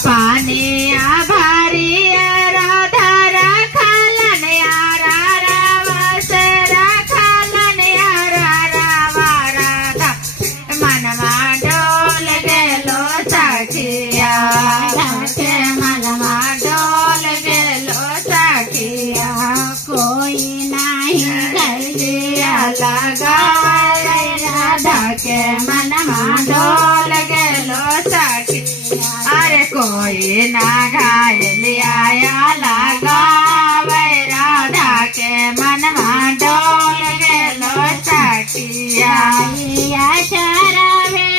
पानी आभारी राधा रखलन यारा रावस रखलन यारा रावा राधा मनवा डोल गेलो सखिया के मनवा डोल गेलो सखिया कोई नहीं गलिया लगा राधा के मनवा डोल गेलो सखिया अरे कोई ना घायलिया लगावे राधा के मनवा डोल गेलो सखिया चरवे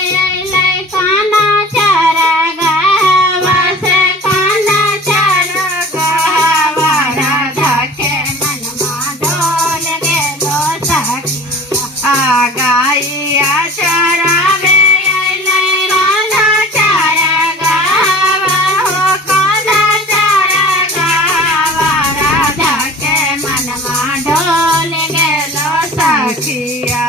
काना चर गावा से काना चर गावा राधा के मनवा डोल गेलो सखिया गाइया चरावे राधा चर गावा हो काना चर गावा राधा के मनवा डोल गेलो सखिया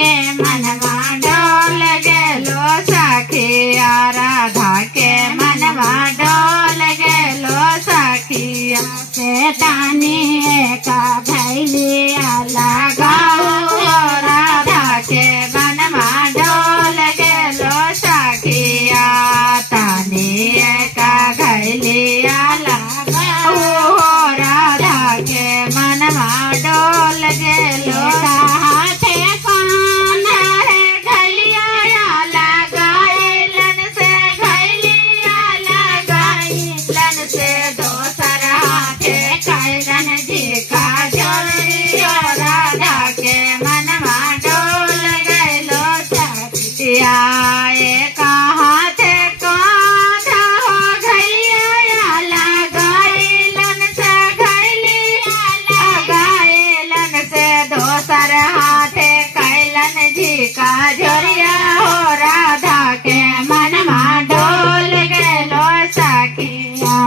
के मनवा डोल गेलो सखिया राधा के मनवा डोल गेलो सखिया से तानी का भैलिया लगाओ राधा के मनवा डोल गेलो सखिया तानी का भैलिया लगाओ राधा के मनवा डोल गेलो हाथे कान है घलिया लगाइलन से घलिया लगाइलन से दोसर हाथे कैलन जी का जोरियो राधा के मनवा डोल गेलो सखिया एक हाथे कांधा हो घलिया लगाइलन से घलिया लगाइलन से दोसर हाथे कैलन जी का जोरिया हो राधा के मनवा डोल गेलो सखिया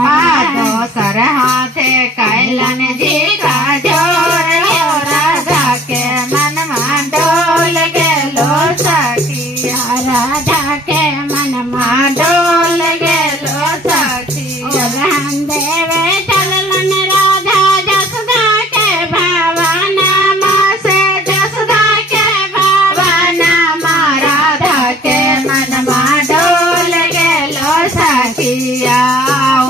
दोसर हाथे कैलन जी का जोर हो राधा के मनवा डोल गेलो सखिया राधा के मनवा डोल गेलो सखिया राम देवे चलन राधा जसोदा के भावना से जसोदा के भावना राधा के मनवा डोल गेलो सखिया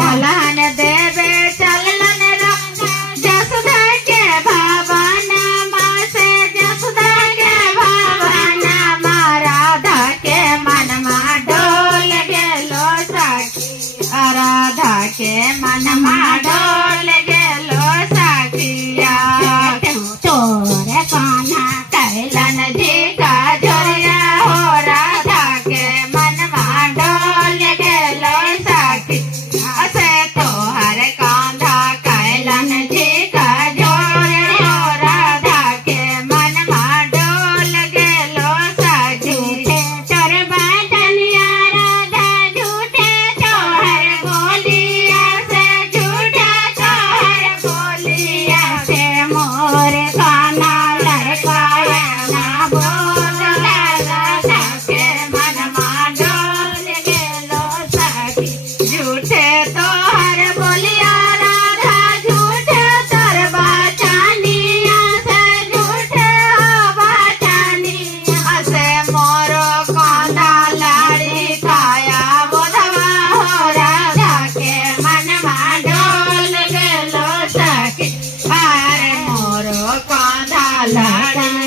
वलन देवे चलन राधा जसोदा के भावना से जसोदा के भावना राधा के मनवा डोल गेलो सखिया राधा के मनवा डोल गेलो सखिया तोरे कान्हा कैलन जी का जोरिया हो राधा के मनवा डोल गेलो सखिया से तोहर कांधा कैलन जी का जोरिया हो राधा के मनवा डोल गेलो सखिया चोर बटनिया राधा झूठे चोहर बोलिया से झूठा चोहर बोलिया से मोर काना लड़काया ना बोल राधा के मनवा डोल गेलो सखी झूठे तोहर बोलिया राधा झूठे तोर बचनिया से झूठे बचनिया से मोरो काना लड़काया बोधवा हो राधा के मनवा डोल गेलो सखी अरे मोरो कांधा लड़ी